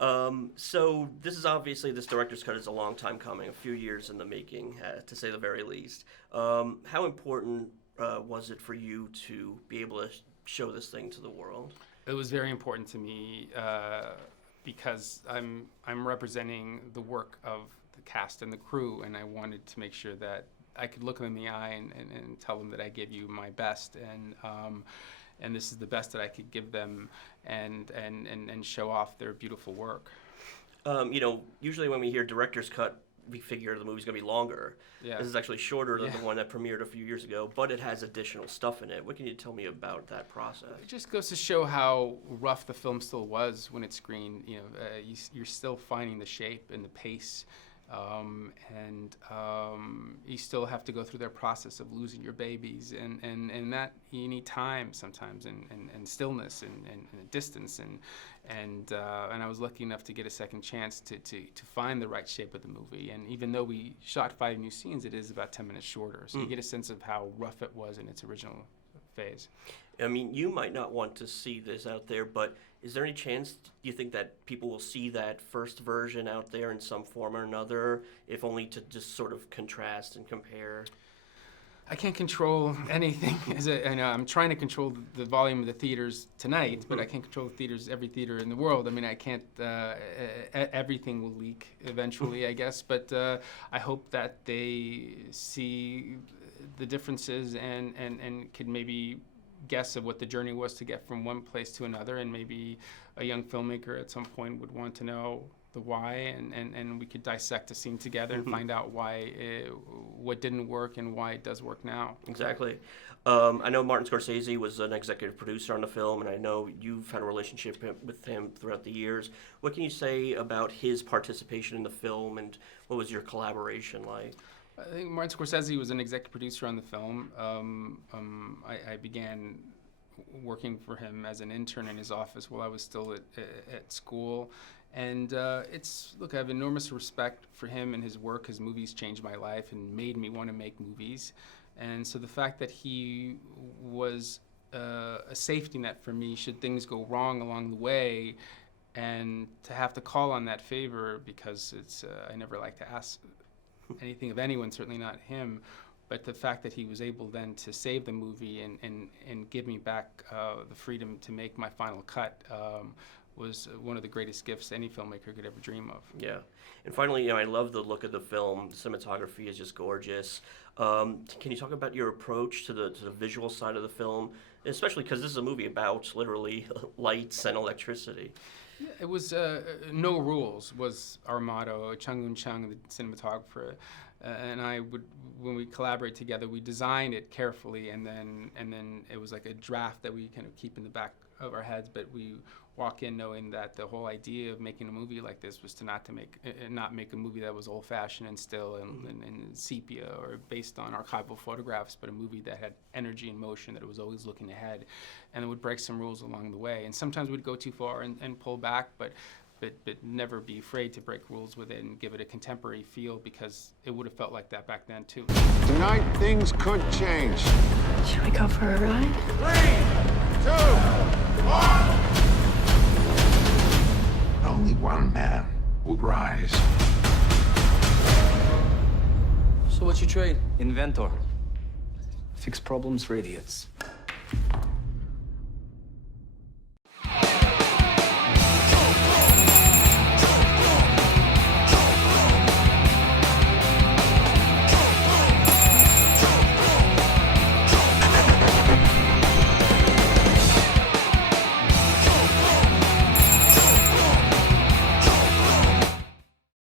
So this director's cut is a long time coming, a few years in the making, to say the very least. How important was it for you to be able to show this thing to the world? It was very important to me because I'm representing the work of the cast and the crew, and I wanted to make sure that I could look them in the eye and tell them that I gave you my best, and this is the best that I could give them, and show off their beautiful work. Usually when we hear director's cut, we figure the movie's going to be longer. Yeah. This is actually shorter than the one that premiered a few years ago, but it has additional stuff in it. What can you tell me about that process? It just goes to show how rough the film still was when it screened. You're still finding the shape and the pace. You still have to go through their process of losing your babies, and that you need time sometimes, and stillness, and distance, and I was lucky enough to get a second chance to find the right shape of the movie. And even though we shot 5 new scenes, it is about 10 minutes shorter, so you get a sense of how rough it was in its original phase. I mean, you might not want to see this out there, but is there any chance, do you think, that people will see that first version out there in some form or another, if only to just sort of contrast and compare? I can't control anything. I know I'm trying to control the volume of the theaters tonight, but I can't control the theaters, every theater in the world. I mean, I can't, everything will leak eventually, I guess, but I hope that they see the differences and could maybe guess of what the journey was to get from one place to another, and maybe a young filmmaker at some point would want to know the why, and we could dissect a scene together and find out why what didn't work and why it does work now. Exactly. I know Martin Scorsese was an executive producer on the film, and I know you've had a relationship with him throughout the years. What can you say about his participation in the film, and what was your collaboration like? I think Martin Scorsese was an executive producer on the film. I began working for him as an intern in his office while I was still at school. And look, I have enormous respect for him and his work. His movies changed my life and made me want to make movies. And so the fact that he was a safety net for me should things go wrong along the way, and to have to call on that favor, because I never like to ask anything of anyone, certainly not him, but the fact that he was able then to save the movie and give me back the freedom to make my final cut was one of the greatest gifts any filmmaker could ever dream of. Yeah. And finally, I love the look of the film. The cinematography is just gorgeous. Can you talk about your approach to the visual side of the film, especially because this is a movie about literally lights and electricity? Yeah, it was no rules was our motto. Chung Un Chung, the cinematographer, and I would, when we collaborate together, we design it carefully, and then it was like a draft that we kind of keep in the back of our heads, but we walk in knowing that the whole idea of making a movie like this was to not make a movie that was old-fashioned and still and sepia or based on archival photographs, but a movie that had energy and motion, that it was always looking ahead, and it would break some rules along the way. And sometimes we'd go too far and pull back, but never be afraid to break rules with it and give it a contemporary feel, because it would have felt like that back then too. Tonight, things could change. Should we go for a ride? 3, 2, 1. Only one man would rise. So what's your trade? Inventor. Fix problems for idiots.